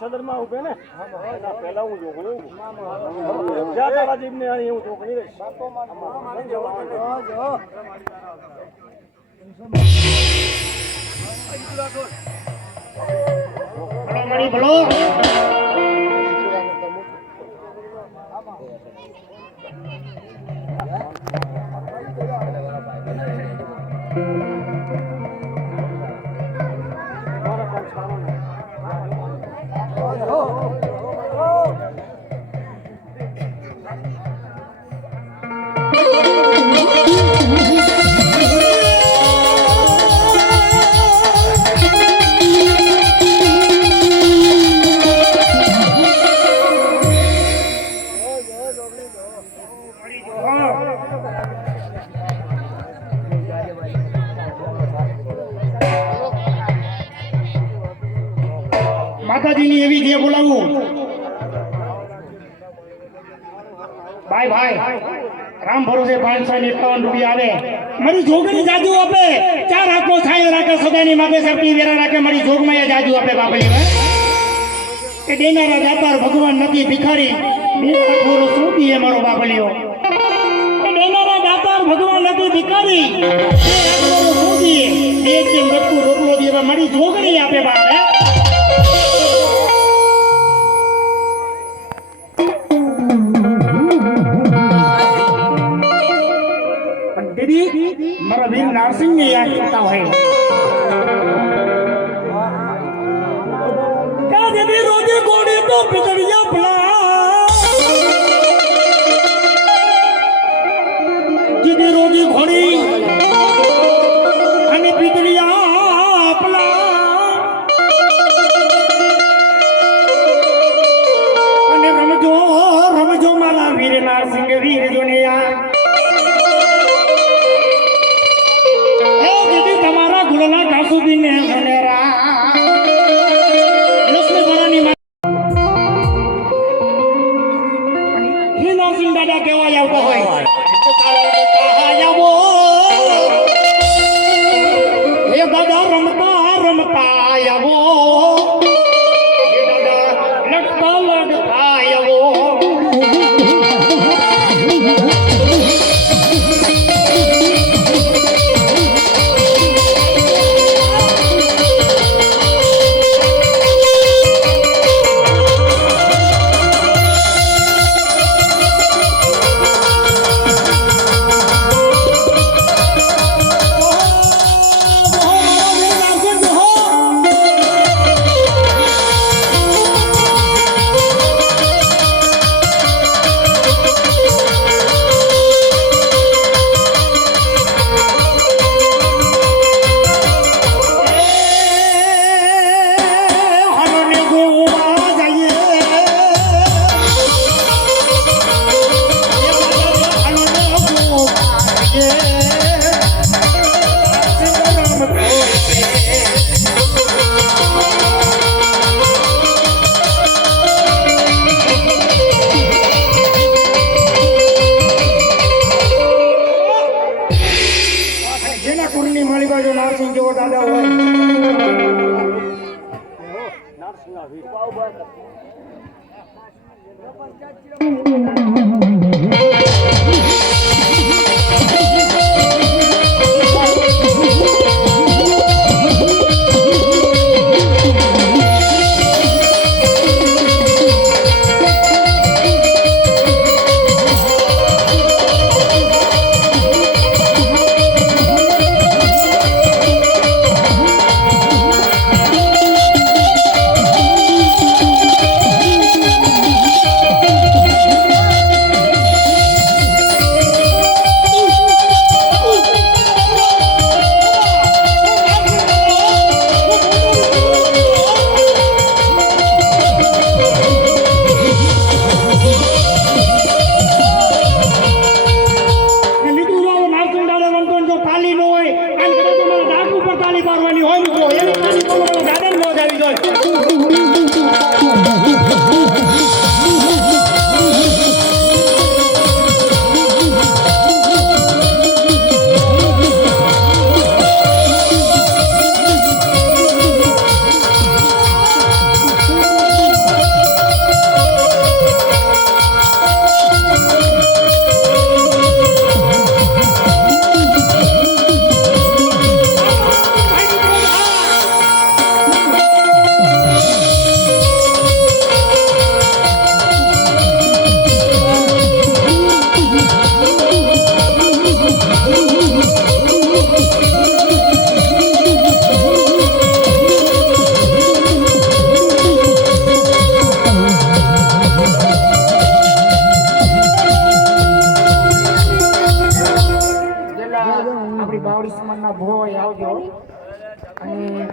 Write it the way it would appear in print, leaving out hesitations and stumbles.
છદરમાં ઉભે ને એના પહેલા હું જોગણી જાતા રાજીબને અહીં હું જોગણી રહીશ ભલો માતાજીની એવી જે બોલાવું ભાઈ ભાઈ રામ ભરોસે 551 રૂપિયા આવે મારી જોગણી જાજુ આપે 4 હાથનો છાયો રાખે સદાની માથે સરતી વેરા રાખે મારી જોગમાં જાજુ આપે બાપલી એ દેનારા દાતાર ભગવાન નથી ભિખારી બે હાથનો સોપી મારો બાપલીઓ એ દેનારા દાતાર ભગવાન નથી ભિખારી બે હાથનો સોપી એક દિન ગટકુ રોટલો દેવા મારી જોગણી આપે બાપ મારા વીર નરસિંહ ને યાદ કરતા હોય ક્યાં દેવી રોજી ગોળી તો પિતળિયા ભલા જીદી રોજી ઘોડી અને પિતળિયા ભલા અને રમજો રમજો મારા વીર નરસિંહ વીર જોને યાર ગુલાલા કાસુદીને ગણેરા લક્ષ્મી ભરાની હી નરસિંહ દાદા કેવા આવતો હોય હે દાદા રમતા રમતા આવો હે દાદા લડતા લડતા આવો આપણી બાવળી સમાજના ભોય આવજો અને